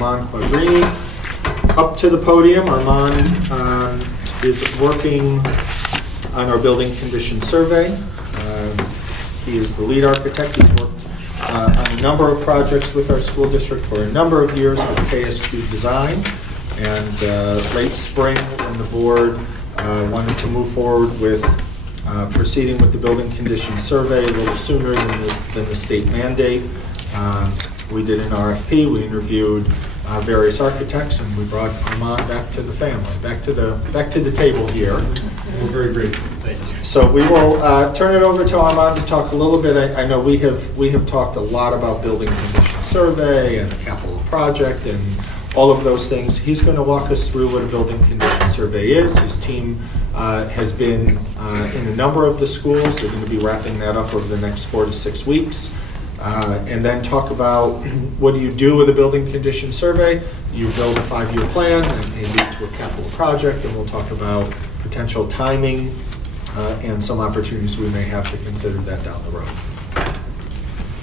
Armand Quadrini up to the podium. Armand is working on our building condition survey. He is the lead architect. He's worked on a number of projects with our school district for a number of years with KSQ Design. And late spring, when the board wanted to move forward with proceeding with the building condition survey a little sooner than the state mandate, we did an RFP. We interviewed various architects, and we brought Armand back to the family, back to the table here. We're very grateful. Thank you. So we will turn it over to Armand to talk a little bit. I know we have talked a lot about building condition survey and the capital project and all of those things. He's going to walk us through what a building condition survey is. His team has been in a number of the schools. They're going to be wrapping that up over the next 4 to 6 weeks. And then talk about what do you do with a building condition survey. You build a 5-year plan and lead to a capital project, and we'll talk about potential timing and some opportunities we may have to consider that down the road.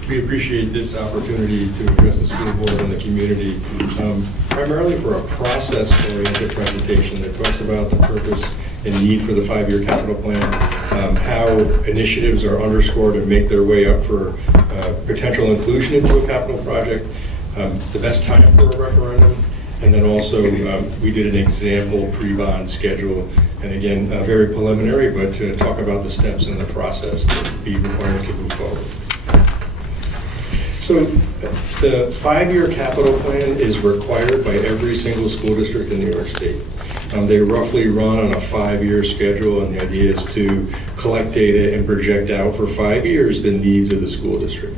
We appreciate this opportunity to address the school board and the community, primarily for a process-oriented presentation that talks about the purpose and need for the 5-year capital plan, how initiatives are underscored and make their way up for potential inclusion into a capital project, the best time for a referendum, and then also we did an example pre-bond schedule, and again, very preliminary, but to talk about the steps in the process that would be required to move forward. So the 5-year capital plan is required by every single school district in New York State. They roughly run on a 5-year schedule, and the idea is to collect data and project out for 5 years the needs of the school district.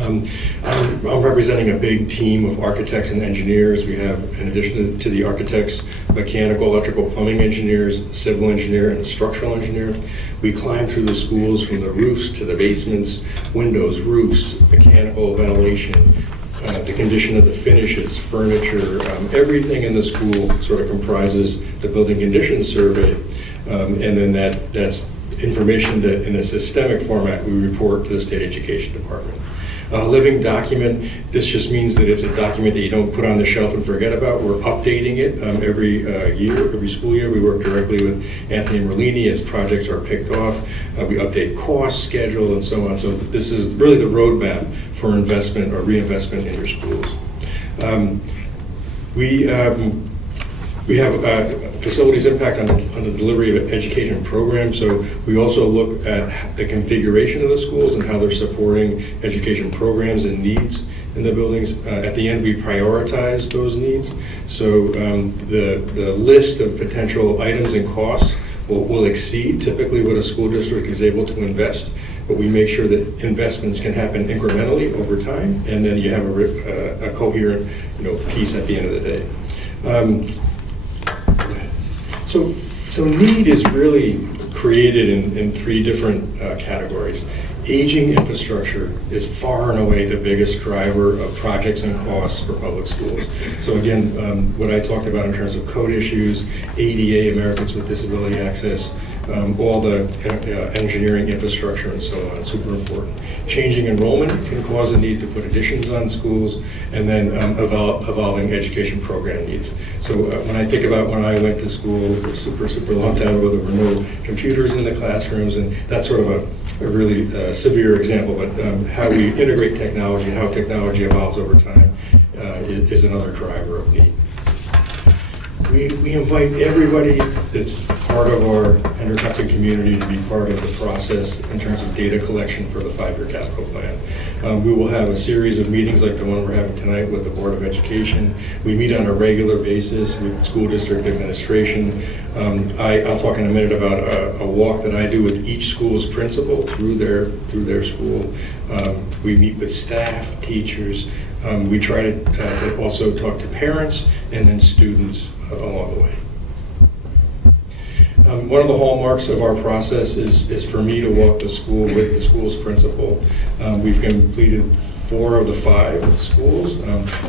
I'm representing a big team of architects and engineers. We have, in addition to the architects, mechanical, electrical, plumbing engineers, civil engineer, and structural engineer. We climb through the schools from the roofs to the basements, windows, roofs, mechanical, ventilation, the condition of the finishes, furniture, everything in the school sort of comprises the building conditions survey. And then that's information that in a systemic format we report to the state education department. A living document, this just means that it's a document that you don't put on the shelf and forget about. We're updating it every year, every school year. We work directly with Anthony Merlini as projects are picked off. We update cost, schedule, and so on. So this is really the roadmap for investment or reinvestment in your schools. We have facilities impact on the delivery of education programs, so we also look at the configuration of the schools and how they're supporting education programs and needs in the buildings. At the end, we prioritize those needs. So the list of potential items and costs will exceed typically what a school district is able to invest, but we make sure that investments can happen incrementally over time, and then you have a coherent piece at the end of the day. So need is really created in 3 different categories. Aging infrastructure is far and away the biggest driver of projects and costs for public schools. So again, what I talked about in terms of code issues, ADA, Americans with Disability Access, all the engineering infrastructure and so on, super important. Changing enrollment can cause a need to put additions on schools, and then evolving education program needs. So when I think about when I went to school a super long time ago, there were no computers in the classrooms, and that's sort of a really severe example, but how we integrate technology and how technology evolves over time is another driver of need. We invite everybody that's part of our Hendrick-Hudson community to be part of the process in terms of data collection for the 5-year capital plan. We will have a series of meetings like the one we're having tonight with the Board of Education. We meet on a regular basis with school district administration. I'll talk in a minute about a walk that I do with each school's principal through their school. We meet with staff, teachers. We try to also talk to parents and then students along the way. One of the hallmarks of our process is for me to walk the school with the school's principal. We've completed 4 of the 5 schools.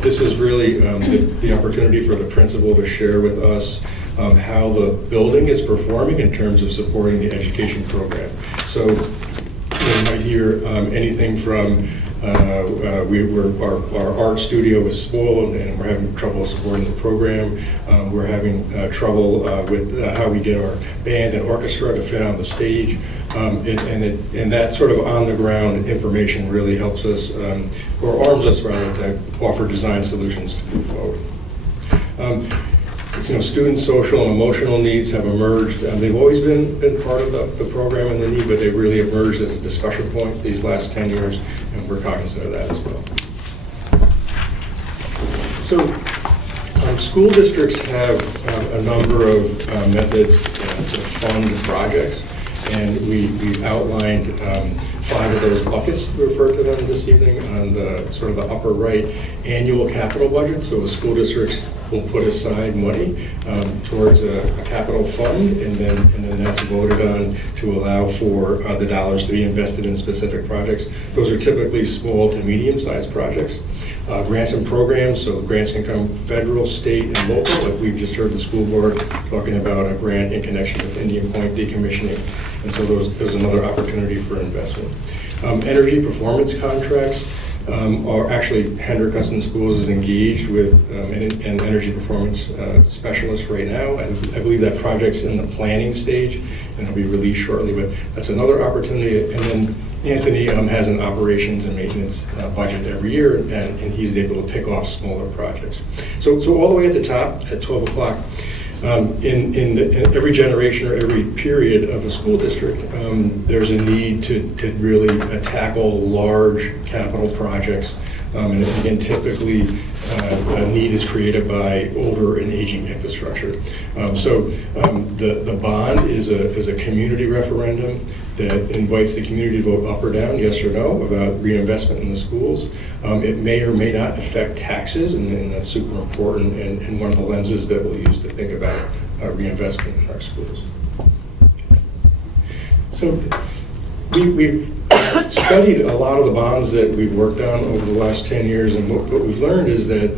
This is really the opportunity for the principal to share with us how the building is performing in terms of supporting the education program. So you might hear anything from Our art studio is small, and we're having trouble supporting the program. We're having trouble with how we get our band and orchestra to fit on the stage. And that sort of on-the-ground information really helps us, or arms us rather, to offer design solutions to move forward. Student social and emotional needs have emerged. They've always been part of the program and the need, but they've really emerged as a discussion point these last 10 years, and we're cognizant of that as well. So, school districts have a number of methods to fund projects, and we've outlined 5 of those buckets, we referred to them this evening, on the sort of the upper right annual capital budget. So school districts will put aside money towards a capital fund, and then that's voted on to allow for the dollars to be invested in specific projects. Those are typically small to medium-sized projects. Grants and programs, so grants can come federal, state, and local. Like we've just heard the school board talking about a grant in connection with Indian Point decommissioning, and so there's another opportunity for investment. Energy performance contracts are actually, Hendrick Hudson Schools is engaged with an energy performance specialist right now. I believe that project's in the planning stage and it'll be released shortly, but that's another opportunity. And then Anthony has an operations and maintenance budget every year, and he's able to pick off smaller projects. So all the way at the top, at 12 o'clock, in every generation or every period of a school district, there's a need to really tackle large capital projects. And again, typically, a need is created by older and aging infrastructure. So the bond is a community referendum that invites the community to vote up or down, yes or no, about reinvestment in the schools. It may or may not affect taxes, and that's super important, and one of the lenses that we'll use to think about reinvestment in our schools. So we've studied a lot of the bonds that we've worked on over the last 10 years, and what we've learned is that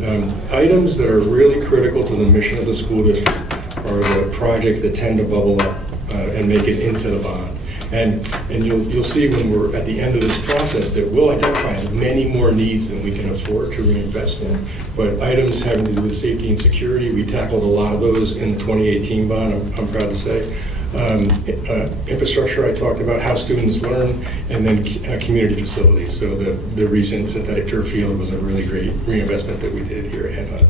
items that are really critical to the mission of the school district are the projects that tend to bubble up and make it into the bond. And you'll see when we're at the end of this process that we'll identify many more needs than we can afford to reinvest in. But items having to do with safety and security, we tackled a lot of those in the 2018 bond, I'm proud to say. Infrastructure, I talked about, how students learn, and then community facilities. So the recent synthetic turf field was a really great reinvestment that we did here at HUD.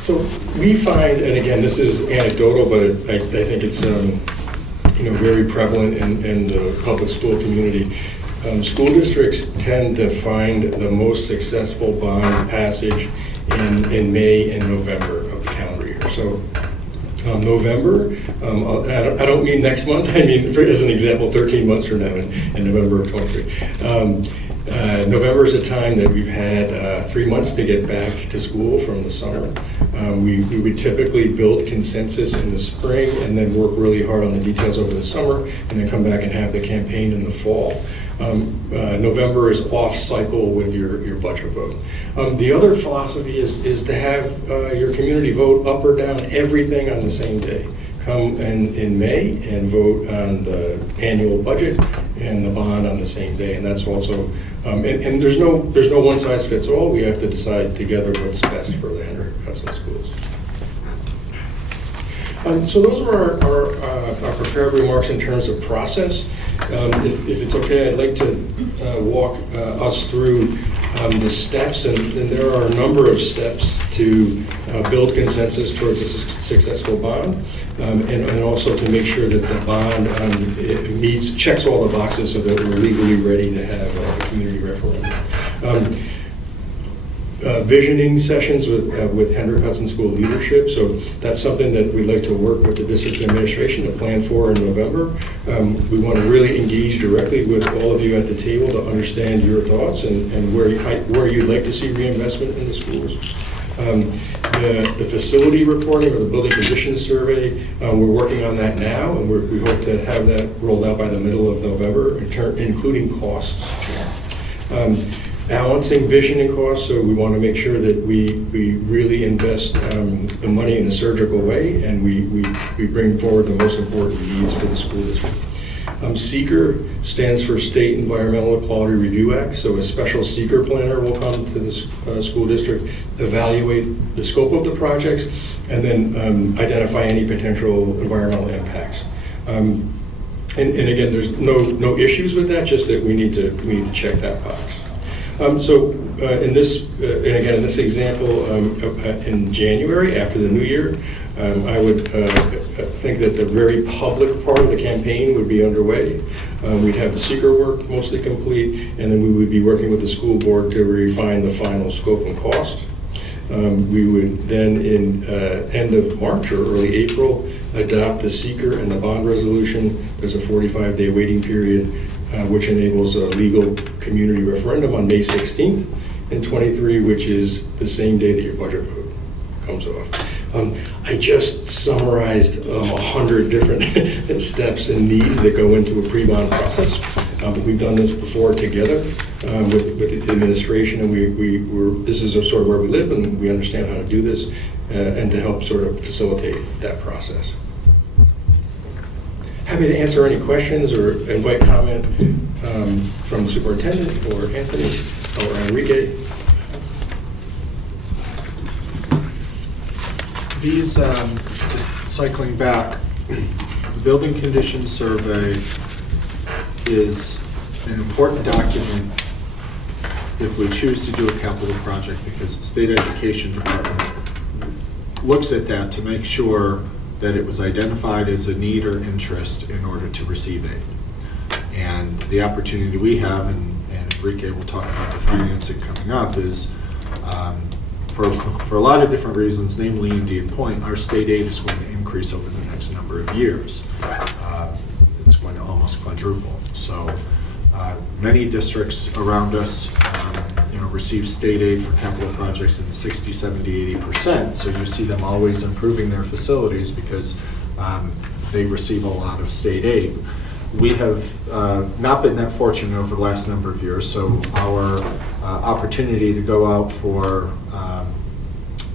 So we find, and again, this is anecdotal, but I think it's very prevalent in the public school community. School districts tend to find the most successful bond passage in May and November of the calendar year. So November, I don't mean next month, I mean, as an example, 13 months from now in November of 23. November is a time that we've had 3 months to get back to school from the summer. We would typically build consensus in the spring and then work really hard on the details over the summer, and then come back and have the campaign in the fall. November is off cycle with your budget vote. The other philosophy is to have your community vote up or down everything on the same day. Come in May and vote on the annual budget and the bond on the same day, and that's also and there's no one size fits all. We have to decide together what's best for the Hendrick Hudson schools. So those are our prepared remarks in terms of process. If it's okay, I'd like to walk us through the steps, and there are a number of steps to build consensus towards a successful bond, and also to make sure that the bond checks all the boxes so that we're legally ready to have a community referendum. Visioning sessions with Hendrick Hudson School leadership. So that's something that we'd like to work with the district administration to plan for in November. We want to really engage directly with all of you at the table to understand your thoughts and where you'd like to see reinvestment in the schools. The facility reporting or the building conditions survey, we're working on that now, and we hope to have that rolled out by the middle of November, including costs. Balancing vision and cost, so we want to make sure that we really invest the money in a surgical way, and we bring forward the most important needs for the school district. SEEKR stands for State Environmental Quality Review Act, so a special SEEKR planner will come to the school district, evaluate the scope of the projects, and then identify any potential environmental impacts. And again, there's no issues with that, just that we need to check that box. In this example, in January, after the new year, I would think that the very public part of the campaign would be underway. We'd have the SEEKR work mostly complete, and then we would be working with the school board to refine the final scope and cost. We would then, in end of March or early April, adopt the SEEKR and the bond resolution. There's a 45-day waiting period, which enables a legal community referendum on May 16th in '23, which is the same day that your budget vote comes off. I just summarized 100 different steps and needs that go into a pre-bond process. We've done this before together with the administration, and this is sort of where we live, and we understand how to do this and to help sort of facilitate that process. Happy to answer any questions or invite comment from the superintendent or Anthony or Enrique. These, just cycling back, the building condition survey is an important document if we choose to do a capital project, because the state education department looks at that to make sure that it was identified as a need or interest in order to receive aid. And the opportunity we have, and Enrique will talk about the financing coming up, is for a lot of different reasons, namely Indian Point, our state aid is going to increase over the next number of years. It's going to almost quadruple. So many districts around us receive state aid for capital projects in the 60, 70, 80%. So you see them always improving their facilities because they receive a lot of state aid. We have not been that fortunate over the last number of years, so our opportunity to go out for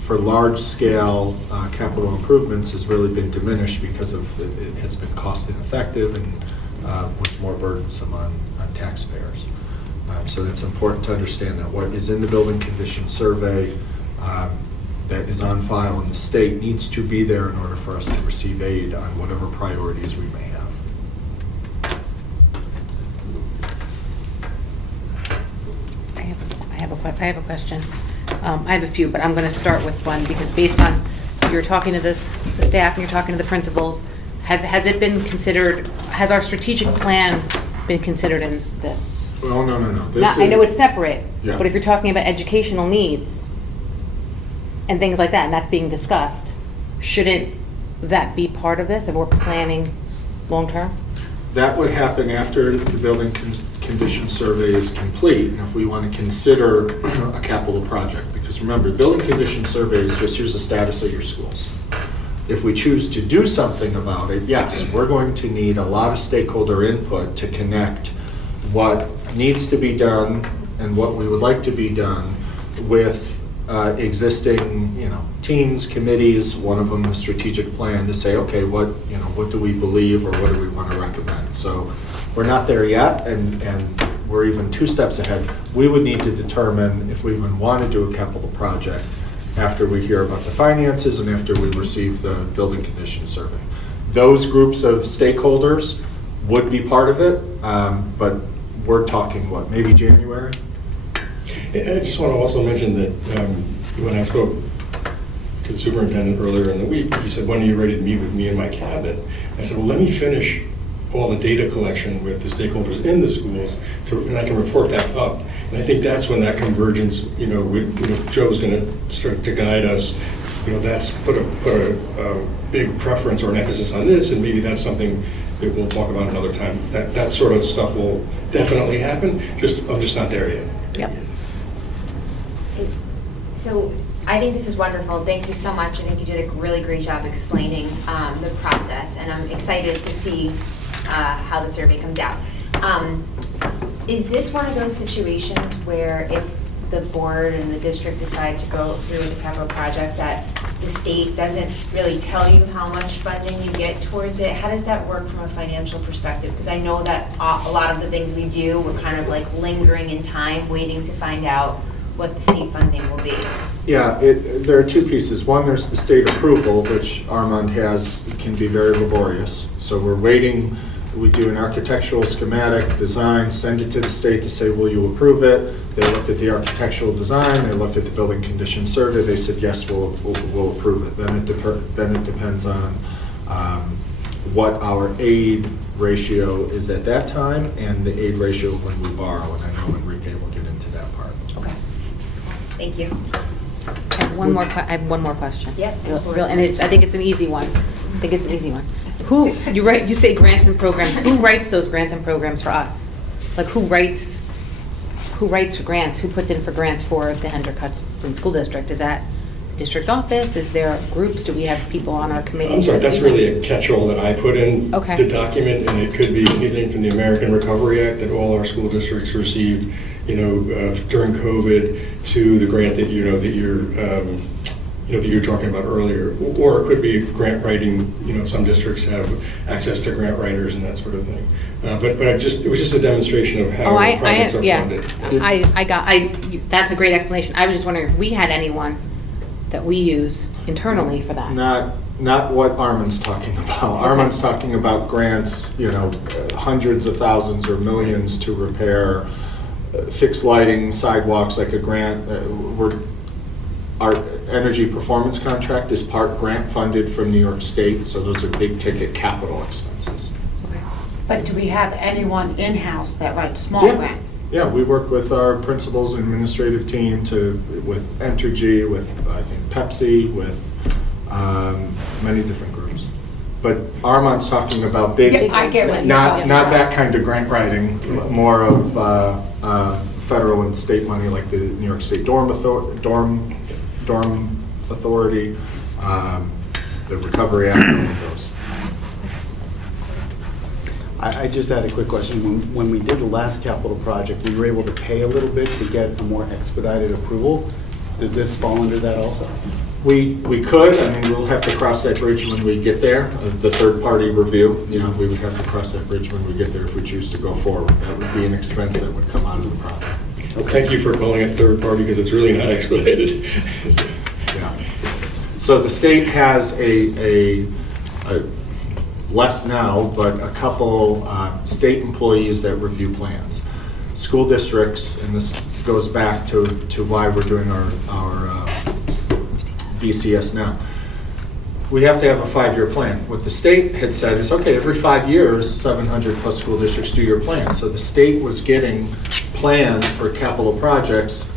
large-scale capital improvements has really been diminished because it has been cost ineffective and was more burdensome on taxpayers. So it's important to understand that what is in the building condition survey that is on file in the state needs to be there in order for us to receive aid on whatever priorities we may have. I have a question. I have a few, but I'm going to start with one because based on you're talking to the staff and you're talking to the principals, has it been considered? Has our strategic plan been considered in this? Oh, no. I know it's separate, yeah. But if you're talking about educational needs and things like that, and that's being discussed, shouldn't that be part of this if we're planning long-term? That would happen after the building condition survey is complete, and if we want to consider a capital project. Because remember, the building condition survey is just, here's the status of your schools. If we choose to do something about it, yes, we're going to need a lot of stakeholder input to connect what needs to be done and what we would like to be done with existing, teams, committees, one of them the strategic plan, to say, okay, what do we believe or what do we want to recommend? So we're not there yet, and we're even 2 steps ahead. We would need to determine if we even want to do a capital project after we hear about the finances and after we receive the building condition survey. Those groups of stakeholders would be part of it, but we're talking, maybe January? I just want to also mention that when I spoke to the superintendent earlier in the week, he said, when are you ready to meet with me and my cabinet? I said, well, let me finish all the data collection with the stakeholders in the schools, and I can report that up. And I think that's when that convergence, Joe's going to start to guide us. That's put a big preference or an emphasis on this, and maybe that's something that we'll talk about another time. That sort of stuff will definitely happen. I'm just not there yet. Yep. So I think this is wonderful. Thank you so much. I think you did a really great job explaining the process, and I'm excited to see how the survey comes out. Is this one of those situations where if the board and the district decide to go through with the capital project, that the the state doesn't really tell you how much funding you get towards it. How does that work from a financial perspective? Because I know that a lot of the things we do, we're kind of like lingering in time, waiting to find out what the state funding will be. Yeah, there are two pieces. One, there's the state approval, which Armand has, can be very laborious. So we're waiting, we do an architectural schematic design, send it to the state to say, will you approve it? They look at the architectural design, they look at the building condition survey, they said, yes, we'll approve it. Then it depends on what our aid ratio is at that time and the aid ratio when we borrow. And I know Enrique will get into that part. Okay. Thank you. I have one more question. Yep. And I think it's an easy one. Who, you say grants and programs, who writes those grants and programs for us? Like who writes for grants? Who puts in for grants for the Hendrick Hudson School District? Is that district office? Is there groups? Do we have people on our committee? I'm sorry, that's really a catch-all that I put in Okay. the document, and it could be anything from the American Recovery Act that all our school districts received, during COVID, to the grant that you're talking about earlier, or it could be grant writing. Some districts have access to grant writers and that sort of thing. But it was just a demonstration of how projects are funded. That's a great explanation. I was just wondering if we had anyone that we use internally for that. Not what Armand's talking about. Okay. Armand's talking about grants, hundreds of thousands or millions to repair, fix lighting, sidewalks, like a grant. Our energy performance contract is part grant funded from New York State, so those are big ticket capital expenses. But do we have anyone in-house that writes small Yeah. grants? Yeah, we work with our principals and administrative team with Entergy, with I think Pepsi, with many different groups. But Armand's talking about big, Yeah, I get what you're not talking not about. that kind of grant writing, more of federal and state money, like the New York State Dorm Authority, the Recovery Act, all of those. I just had a quick question. When we did the last capital project, we were able to pay a little bit to get a more expedited approval. Does this fall under that also? We could, we'll have to cross that bridge when we get there, the third-party review. We would have to cross that bridge when we get there if we choose to go forward. That would be an expense that would come out of the project. Thank you for calling it third party, because it's really not expedited. Yeah. So the state has a less now, but a couple state employees that review plans. School districts, and this goes back to why we're doing our BCS now. We have to have a 5-year plan. What the state had said is, okay, every 5 years, 700 plus school districts do your plan. So the state was getting plans for capital projects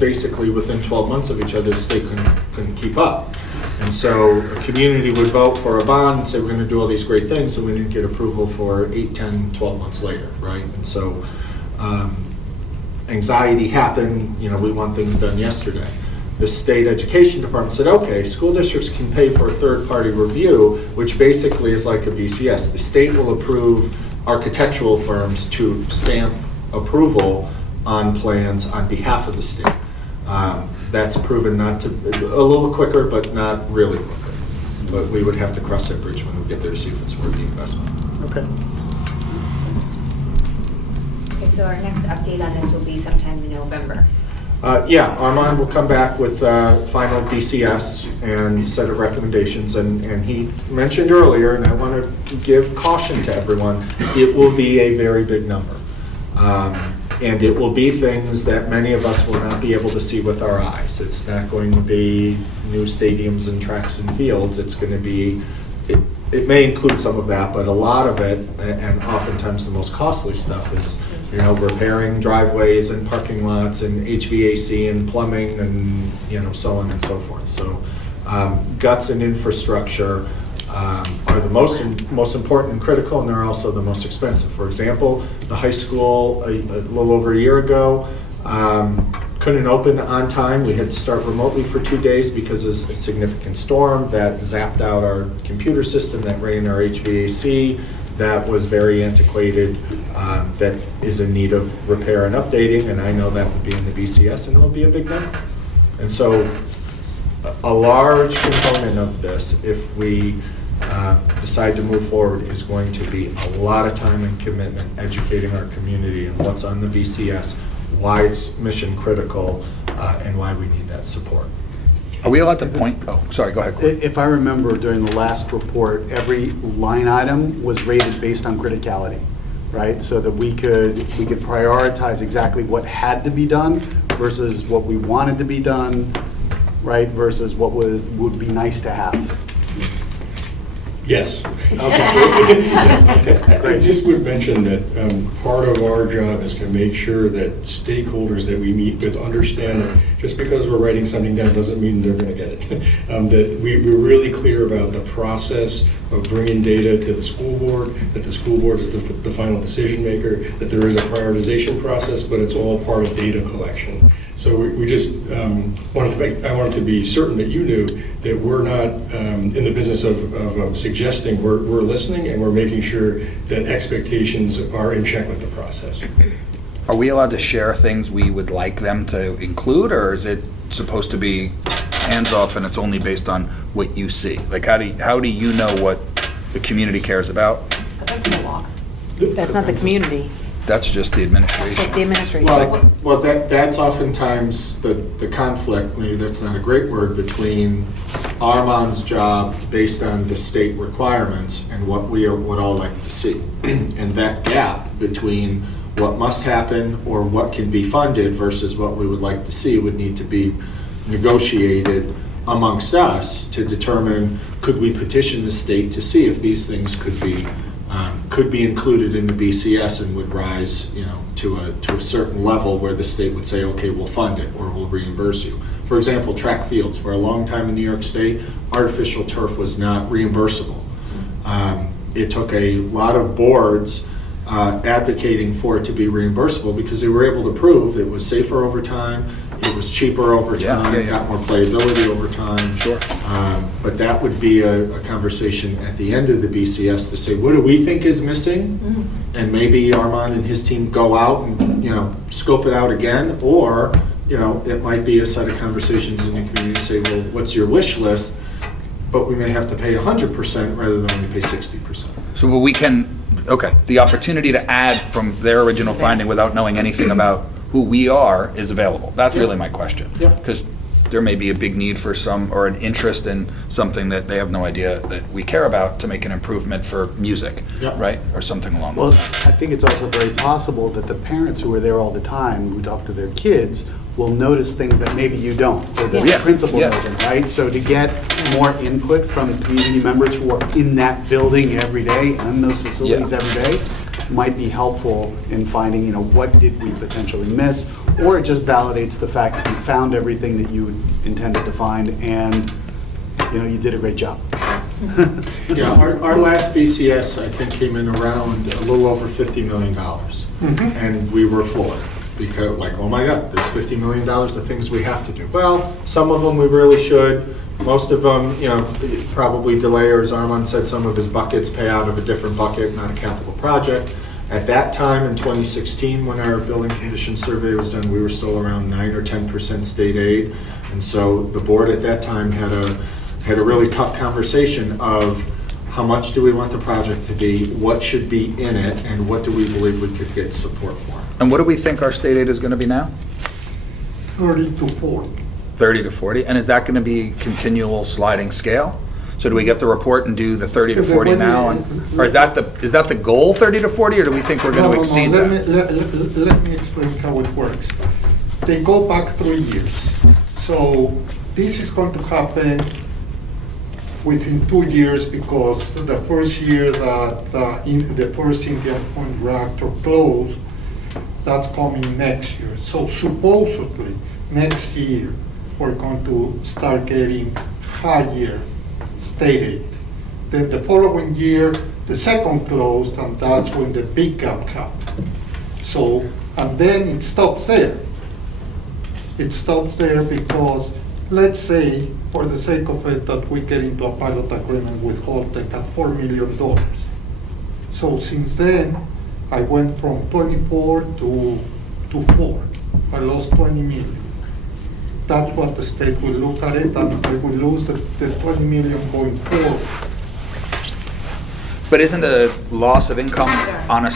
basically within 12 months of each other. The state couldn't keep up. And so a community would vote for a bond and say, we're going to do all these great things, and we didn't get approval for 8, 10, 12 months later, right? And so anxiety happened, we want things done yesterday. The state education department said, okay, school districts can pay for a third-party review, which basically is like a BCS. The state will approve architectural firms to stamp approval on plans on behalf of the state. That's proven not to, a little quicker, but not really quicker. But we would have to cross that bridge when we get there to see if it's worth the investment. Okay. Okay, so our next update on this will be sometime in November. Armand will come back with final DCS and set of recommendations, and he mentioned earlier, and I want to give caution to everyone, it will be a very big number. And it will be things that many of us will not be able to see with our eyes. It's not going to be new stadiums and tracks and fields. It's going to be, it may include some of that, but a lot of it, and oftentimes the most costly stuff is, repairing driveways and parking lots and HVAC and plumbing and, so on and so forth. So guts and infrastructure are the most important and critical, and they're also the most expensive. For example, the high school a little over a year ago couldn't open on time. We had to start remotely for 2 days because of a significant storm that zapped out our computer system, that ran our HVAC, that was very antiquated, that is in need of repair and updating, and I know that would be in the BCS, and it'll be a big number. And so a large component of this, if we decide to move forward, is going to be a lot of time and commitment educating our community on what's on the VCS, why it's mission critical, and why we need that support. Are we allowed to point, oh, sorry, go ahead, Corey. If I remember during the last report, every line item was rated based on criticality, right? So that we could prioritize exactly what had to be done versus what we wanted to be done, right? Versus what would be nice to have. Yes. I just would mention that part of our job is to make sure that stakeholders that we meet with understand that just because we're writing something down doesn't mean they're going to get it. That we're really clear about the process of bringing data to the school board, that the school board is the final decision maker, that there is a prioritization process, but it's all part of data collection. So we just I wanted to be certain that you knew that we're not in the business of suggesting, we're listening and we're making sure that expectations are in check with the process. Are we allowed to share things we would like them to include, or is it supposed to be hands-off and it's only based on what you see? Like, how do you know what the community cares about? But that's the law. That's not the community, That's just the administration. that's the administration. Well, that's oftentimes the conflict, maybe that's not a great word, between Armand's job based on the state requirements and what we would all like to see. And that gap between what must happen or what can be funded versus what we would like to see would need to be negotiated amongst us to determine, could we petition the state to see if these things could be included in the BCS and would rise, to a certain level where the state would say, okay, we'll fund it or we'll reimburse you. For example, track fields. For a long time in New York State, artificial turf was not reimbursable. It took a lot of boards advocating for it to be reimbursable because they were able to prove it was safer over time, it was cheaper over time, got more playability over time. Sure. But that would be a conversation at the end of the BCS to say, what do we think is missing? And maybe Armand and his team go out and, scope it out again, or, it might be a set of conversations in the community, say, well, what's your wish list? But we may have to pay 100% rather than only pay 60%. So we can, the opportunity to add from their original finding without knowing anything about who we are is available. That's really my question. Yep. Because there may be a big need for some, or an interest in something that they have no idea that we care about to make an improvement for music, Yep. right? Or something along Well, those lines. I think it's also very possible that the parents who are there all the time, who talk to their kids, will notice things that maybe you don't, or that the Yeah. principal Yeah. doesn't, right? So to get more input from community members who are in that building every day, and those facilities Yeah. every day, might be helpful in finding, what did we potentially miss? Or it just validates the fact that you found everything that you intended to find, and, you did a great job. Yeah, our last BCS, I think, came in around a little over $50 million. And we were floored, because oh my God, there's $50 million of things we have to do. Well, some of them we really should. Most of them, probably delay, or as Armand said, some of his buckets pay out of a different bucket, not a capital project. At that time, in 2016, when our building condition survey was done, we were still around 9 or 10% state aid. And so the board at that time had a really tough conversation of how much do we want the project to be, what should be in it, and what do we believe we could get support for. And what do we think our state aid is going to be now? 30 to 40. 30 to 40? And is that going to be continual sliding scale? So do we get the report and do the 30 to 40 now? Or is that the goal, 30 to 40, or do we think we're going to exceed that? Let me explain how it works. They go back 3 years. So this is going to happen within 2 years, because the first year that the first Indian Point reactor closed, that's coming next year. So supposedly, next year, we're going to start getting higher state aid. Then the following year, the second closed, and that's when the big gap happened. So, and then it stops there. It stops there because, let's say, for the sake of it, that we get into a pilot agreement with Holtec at $4 million. So since then, I went from 24 to 4. I lost 20 million. that's what the state will look at it, and they will lose the 20 million going forward. But isn't the loss of income on a,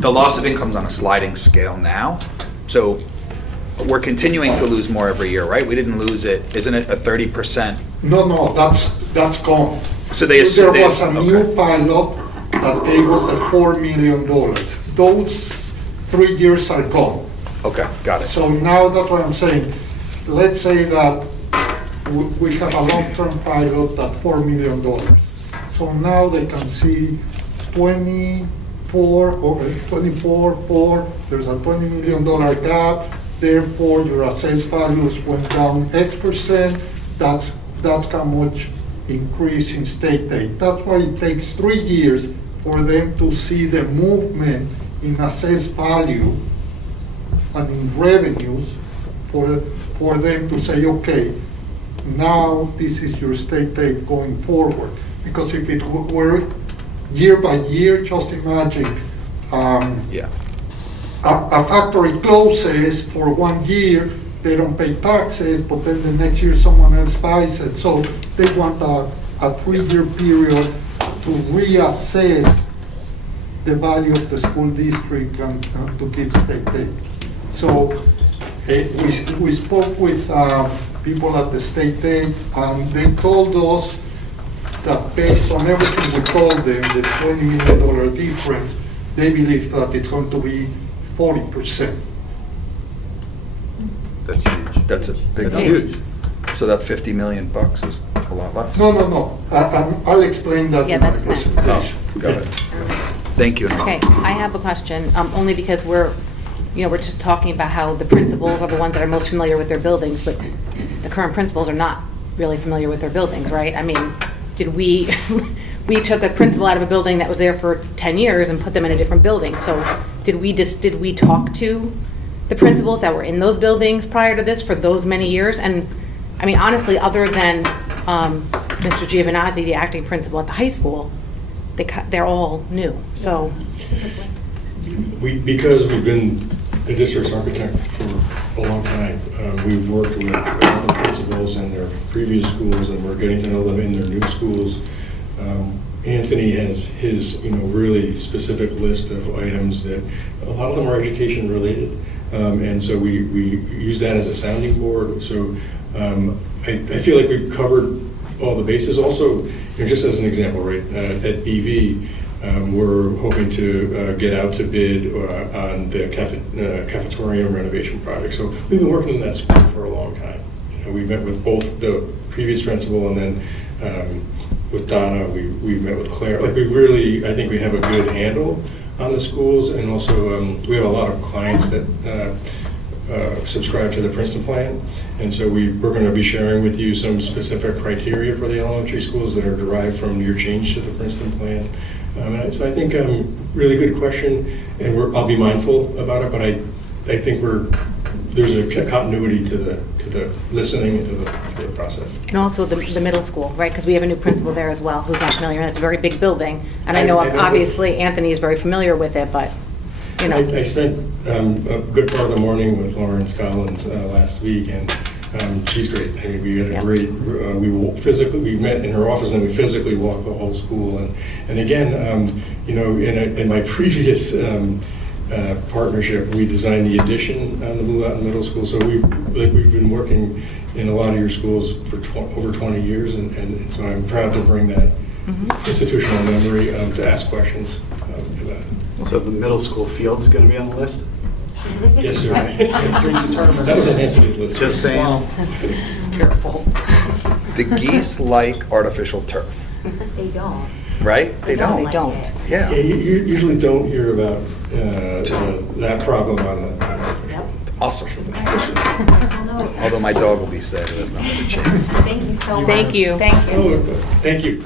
the loss of income's on a sliding scale now? So we're continuing to lose more every year, right? We didn't lose it, isn't it a 30%? No, that's gone. So they There assume. was a new pilot that gave us the $4 million. Those 3 years are gone. Okay, got it. So now that's what I'm saying. Let's say that we have a long-term pilot at $4 million. So now they can see 24, 4, there's a $20 million gap, therefore your assessed values went down X%, that's how much increase in state aid. That's why it takes 3 years for them to see the movement in assessed value and in revenues for them to say, okay, now this is your state aid going forward. Because if it were year by year, just imagine Yeah. a factory closes for 1 year, they don't pay taxes, but then the next year someone else buys it. So they want a 3-year period to reassess the value of the school district and to give state aid. So we spoke with people at the state aid, and they told us that based on everything we told them, the $20 million difference, they believe that it's going to be 40%. That's huge. That's a big. That's huge. So that 50 million bucks is a lot less. No. I'll explain that Yeah, in my that's next. presentation. Got it. Thank you. Okay, I have a question, only because we're just talking about how the principals are the ones that are most familiar with their buildings, but the current principals are not really familiar with their buildings, right? I mean, did we took a principal out of a building that was there for 10 years and put them in a different building, so did we talk to the principals that were in those buildings prior to this for those many years? And, I mean, honestly, other than Mr. Giovanazzi, the acting principal at the high school, they're all new, so. Because we've been the district's architect for a long time, we've worked with all the principals in their previous schools, and we're getting to know them in their new schools. Anthony has his, really specific list of items that, a lot of them are education related. And so we use that as a sounding board. So I feel like we've covered all the bases. Also, just as an example, right, at BV, we're hoping to get out to bid on the cafetorium renovation project. So we've been working in that school for a long time. We met with both the previous principal and then with Donna, we met with Claire. Like, we really, I think we have a good handle on the schools, and also we have a lot of clients that subscribe to the Princeton plan, and so we're going to be sharing with you some specific criteria for the elementary schools that are derived from your change to the Princeton plan. So I think really good question, and I'll be mindful about it, but I think there's a continuity to the listening and to the process. And also the middle school, right? Because we have a new principal there as well, who's not familiar, and it's a very big building. And I know obviously Anthony is very familiar with it, but, I spent a good part of the morning with Lauren Scollins last week, and she's great. I mean, we had a great, we met in her office, and we physically walked the whole school. And again, in my previous partnership, we designed the addition on the Blue Mountain Middle School. So we've been working in a lot of your schools for over 20 years, and so I'm proud to bring that institutional memory to ask questions about it. So the middle school field's going to be on the list? Yes, sir. That was on Anthony's list. Just saying. Careful. The geese like artificial turf, They don't. right? They no, don't. they don't. Yeah, Yeah. you usually don't hear about that problem on the. Awesome. Although my dog will be sad, it has nothing to change. Thank you so much. Thank you. Thank you. Thank you.